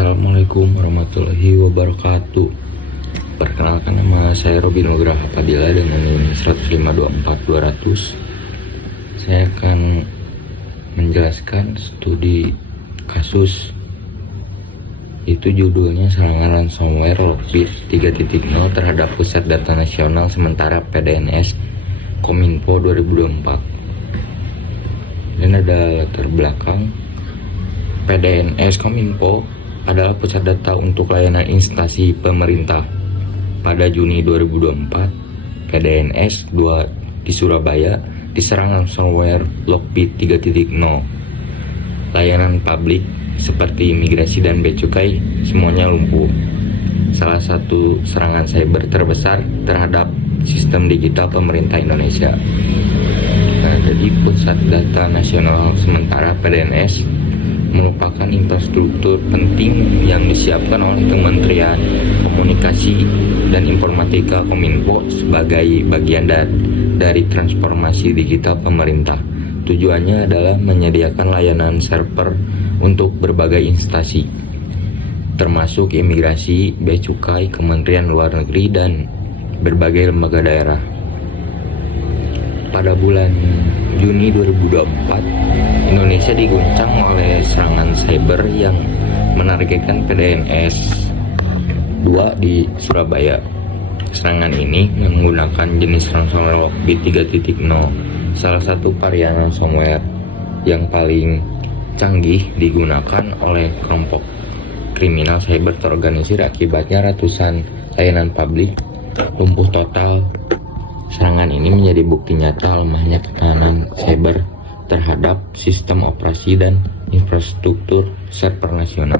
Assalamualaikum warahmatullahi wabarakatuh. Perkenalkan, nama saya Robin Nugraha Padilla dengan NIM 10524-200. Saya akan menjelaskan studi kasus, itu judulnya serangan ransomware Lockbit 3.0 terhadap Pusat Data Nasional Sementara PDNS Kominfo 2024. Dan ada latar belakang. PDNS Kominfo adalah pusat data untuk layanan instansi pemerintah. Pada Juni 2024, PDNS 2 di Surabaya diserang ransomware Lockbit 3.0. Layanan publik seperti imigrasi dan bea cukai semuanya lumpuh. Salah satu serangan cyber terbesar terhadap sistem digital pemerintah Indonesia. Nah, jadi Pusat Data Nasional Sementara PDNS merupakan infrastruktur penting yang disiapkan oleh Kementerian Komunikasi dan Informatika Kominfo sebagai bagian dari transformasi digital pemerintah. Tujuannya adalah menyediakan layanan server untuk berbagai instansi, termasuk imigrasi, bea cukai, Kementerian Luar Negeri, dan berbagai lembaga daerah. Pada bulan Juni 2024, Indonesia diguncang oleh serangan cyber yang menargetkan PDNS 2 di Surabaya. Serangan ini menggunakan jenis ransomware Lockbit 3.0, salah satu varian ransomware yang paling canggih digunakan oleh kelompok kriminal cyber terorganisir. Akibatnya ratusan layanan publik lumpuh total. Serangan ini menjadi bukti nyata lemahnya ketahanan cyber terhadap sistem operasi dan infrastruktur server nasional.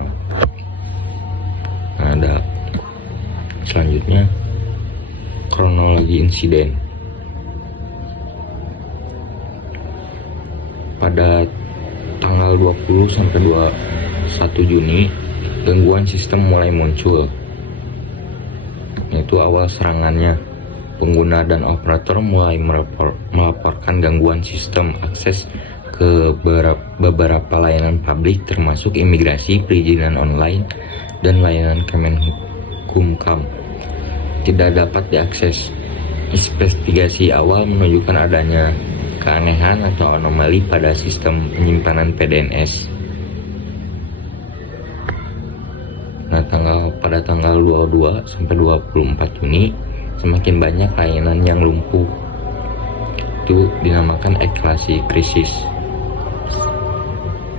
Nah, ada selanjutnya kronologi insiden. Pada tanggal 20 sampai 21 Juni, gangguan sistem mulai muncul. Yaitu awal serangannya, pengguna dan operator mulai melaporkan gangguan sistem akses ke beberapa layanan publik, termasuk imigrasi, perizinan online, dan layanan Kemenkumham tidak dapat diakses. Investigasi awal menunjukkan adanya keanehan atau anomali pada sistem penyimpanan PDNS. Nah, pada tanggal 22 sampai 24 Juni, semakin banyak layanan yang lumpuh. Itu dinamakan eskalasi krisis,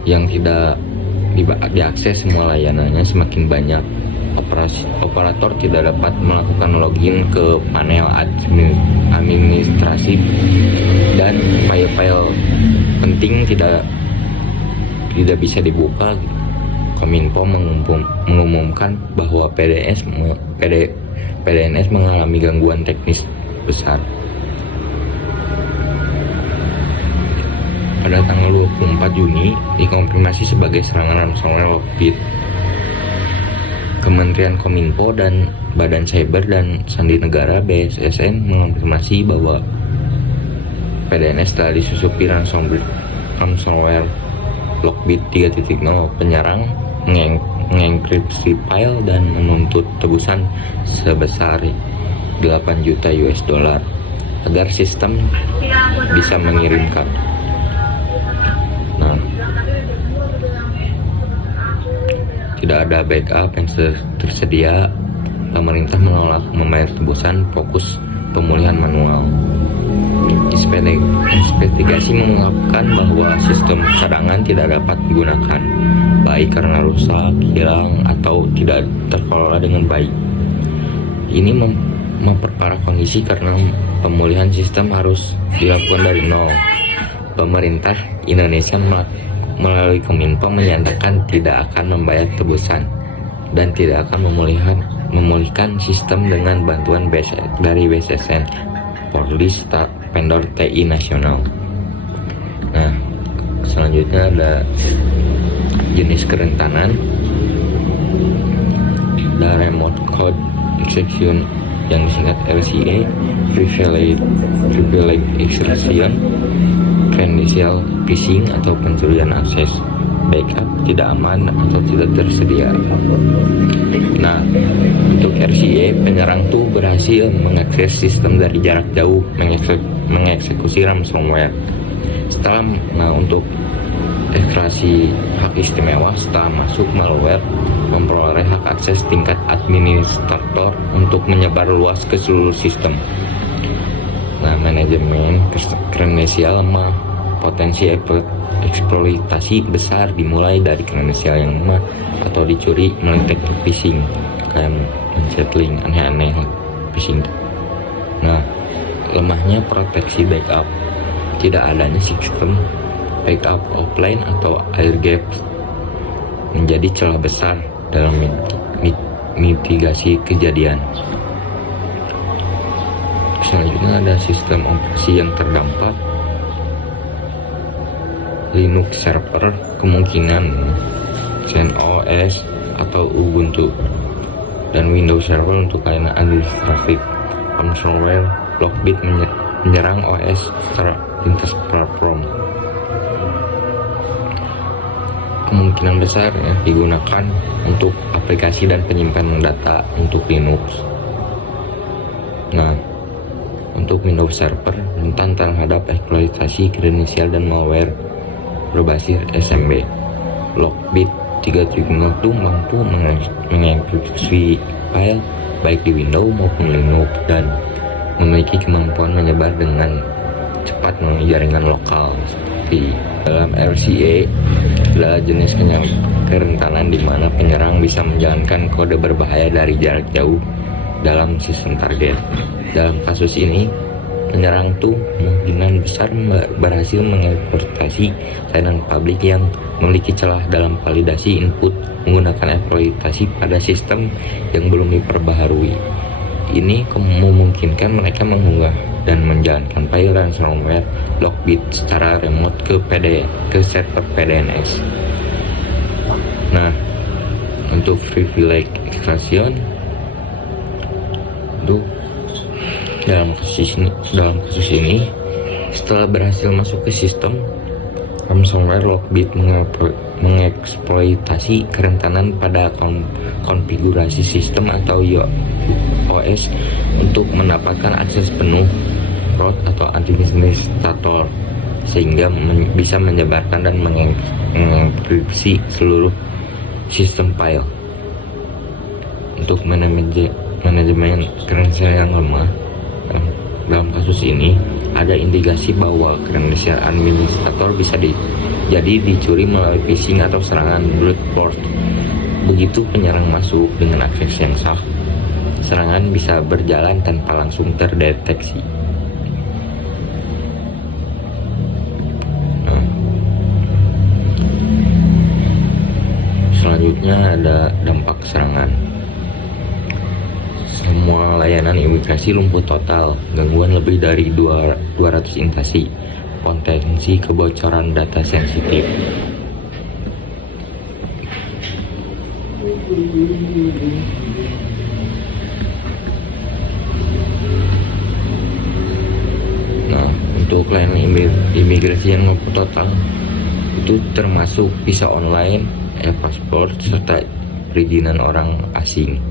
yang tidak diakses semua layanannya. Semakin banyak operator tidak dapat melakukan login ke panel administrasi, dan file-file penting tidak bisa dibuka. Kominfo mengumumkan bahwa PDNS mengalami gangguan teknis besar. Pada tanggal 24 Juni dikonfirmasi sebagai serangan ransomware Lockbit. Kementerian Kominfo dan Badan Cyber dan Sandi Negara (BSSN) mengonfirmasi bahwa PDNS telah disusupi ransomware Lockbit 3.0. Penyerang mengenkripsi file dan menuntut tebusan sebesar 8 juta US dollar agar sistem bisa mengirimkan. Nah, tidak ada backup yang tersedia. Pemerintah menolak membayar tebusan, fokus pemulihan manual. Investigasi mengungkapkan bahwa sistem serangan tidak dapat digunakan, baik karena rusak, hilang, atau tidak terkelola dengan baik. Ini memperparah kondisi karena pemulihan sistem harus dilakukan dari nol. Pemerintah Indonesia melalui Kominfo menyatakan tidak akan membayar tebusan dan tidak akan memulihkan sistem dengan bantuan dari BSSN, Polri, vendor TI nasional. Nah, selanjutnya ada jenis kerentanan. Ada remote code execution yang disingkat RCA, privilege extraction. kredensial phishing atau pencurian akses, backup tidak aman atau tidak tersedia. Nah, untuk RCA, penyerang tuh berhasil mengakses sistem dari jarak jauh, mengeksekusi ransomware. Untuk ekstraksi hak istimewa, setelah masuk malware memperoleh hak akses tingkat administrator untuk menyebar luas ke seluruh sistem. Nah, manajemen kredensial lemah, potensi eksploitasi besar dimulai dari kredensial yang lemah atau dicuri melalui teknik phishing, kayak mencet link aneh-aneh phishing. Nah, lemahnya proteksi backup, tidak adanya sistem backup offline atau air gap menjadi celah besar dalam mitigasi kejadian. Selanjutnya ada sistem operasi yang terdampak. Linux server kemungkinan CentOS atau Ubuntu, dan Windows Server untuk layanan administratif. Ransomware Lockbit menyerang OS secara lintas platform. Kemungkinan besar digunakan untuk aplikasi dan penyimpanan data untuk Linux. Nah, untuk Windows Server rentan terhadap eksploitasi kredensial dan malware berbasis SMB. Lockbit 3.0 itu mampu mengeksekusi file baik di Windows maupun Linux dan memiliki kemampuan menyebar dengan cepat melalui jaringan lokal. Seperti dalam RCA adalah jenis kerentanan di mana penyerang bisa menjalankan kode berbahaya dari jarak jauh dalam sistem target. Dalam kasus ini, penyerang tuh kemungkinan besar berhasil mengeksploitasi layanan publik yang memiliki celah dalam validasi input menggunakan eksploitasi pada sistem yang belum diperbaharui. Ini memungkinkan mereka mengunggah dan menjalankan file ransomware Lockbit secara remote ke server PDNS. Nah, untuk privilege extraction itu dalam kasus ini setelah berhasil masuk ke sistem, ransomware Lockbit mengeksploitasi kerentanan pada konfigurasi sistem atau OS untuk mendapatkan akses penuh root atau administrator, sehingga bisa menyebarkan dan mengenkripsi seluruh sistem file. Untuk manajemen kredensial yang lemah, dalam kasus ini ada indikasi bahwa kredensial administrator bisa jadi dicuri melalui phishing atau serangan brute force. Begitu penyerang masuk dengan akses yang sah, serangan bisa berjalan tanpa langsung terdeteksi. Selanjutnya ada dampak serangan. Semua layanan imigrasi lumpuh total, gangguan lebih dari 200 instansi, potensi kebocoran data sensitif. Nah, untuk layanan imigrasi yang lumpuh total itu termasuk visa online, e-paspor, serta perizinan orang asing.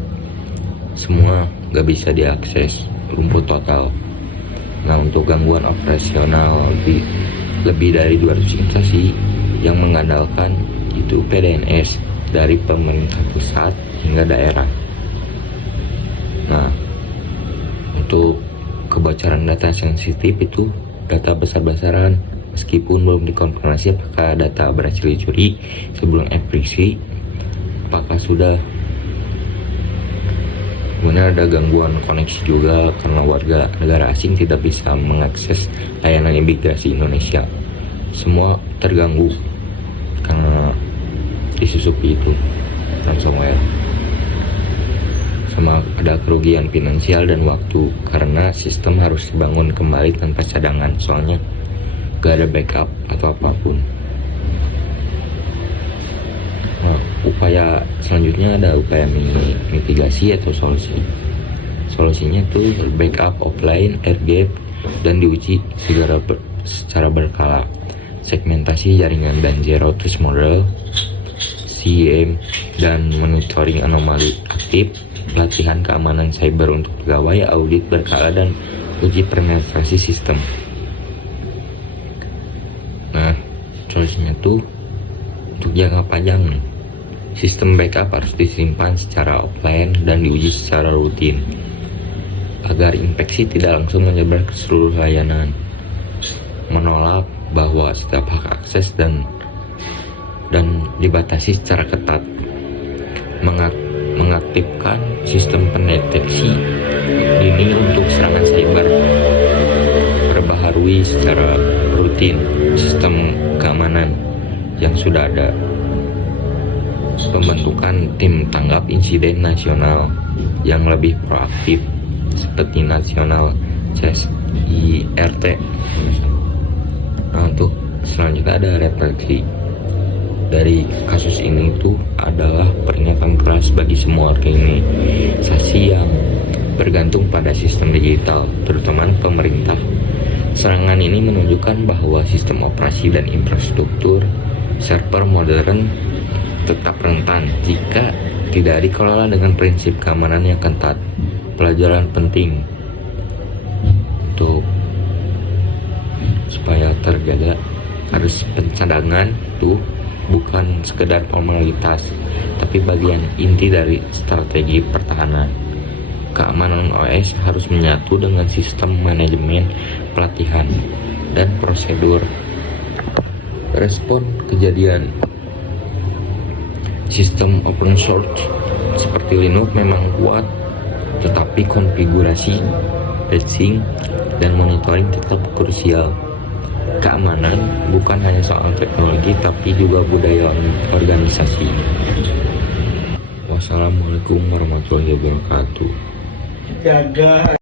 Semua gak bisa diakses, lumpuh total. Nah, untuk gangguan operasional lebih dari 200 instansi yang mengandalkan itu PDNS dari pemerintah pusat hingga daerah. Nah, untuk kebocoran data sensitif itu data besar-besaran, meskipun belum dikonfirmasi apakah data berhasil dicuri sebelum enkripsi, apakah sudah. Kemudian ada gangguan koneksi juga karena warga negara asing tidak bisa mengakses layanan imigrasi Indonesia. Semua terganggu karena disusupi itu ransomware. Sama ada kerugian finansial dan waktu karena sistem harus dibangun kembali tanpa cadangan, soalnya gak ada backup atau apapun. Nah, upaya selanjutnya ada upaya mitigasi atau solusi. Solusinya tuh backup offline, air gap, dan diuji secara berkala, segmentasi jaringan dan zero trust model, CM, dan monitoring anomali aktif, pelatihan keamanan cyber untuk pegawai, audit berkala, dan uji penetrasi sistem. Nah, solusinya tuh untuk jangka panjang nih. Sistem backup harus disimpan secara offline dan diuji secara rutin agar infeksi tidak langsung menyebar ke seluruh layanan. Menolak bahwa setiap hak akses dan dibatasi secara ketat. Mengaktifkan sistem pendeteksi dini untuk serangan cyber. Perbaharui secara rutin sistem keamanan yang sudah ada. Pembentukan tim tanggap insiden nasional yang lebih proaktif seperti nasional CSIRT. Nah, untuk selanjutnya ada refleksi dari kasus ini tuh adalah peringatan keras bagi semua organisasi yang bergantung pada sistem digital, terutama pemerintah. Serangan ini menunjukkan bahwa sistem operasi dan infrastruktur server modern tetap rentan jika tidak dikelola dengan prinsip keamanan yang ketat. Pelajaran penting untuk supaya terjaga harus pencadangan tuh bukan sekedar formalitas, tapi bagian inti dari strategi pertahanan. Keamanan OS harus menyatu dengan sistem manajemen, pelatihan, dan prosedur. Respon kejadian sistem open source seperti Linux memang kuat, tetapi konfigurasi, patching, dan monitoring tetap krusial. Keamanan bukan hanya soal teknologi, tapi juga budaya organisasi. Wassalamualaikum warahmatullahi wabarakatuh. Jaga